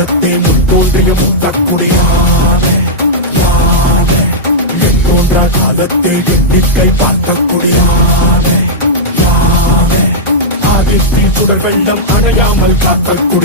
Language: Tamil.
காலத்தே முன் தோன்றிய முத்தக்குடியானே தோன்றா காலத்தே எண்ணிக்கை பார்த்தக்குடியானே ஆதித்தி சுடர் வெள்ளம் அணையாமல் காத்தல்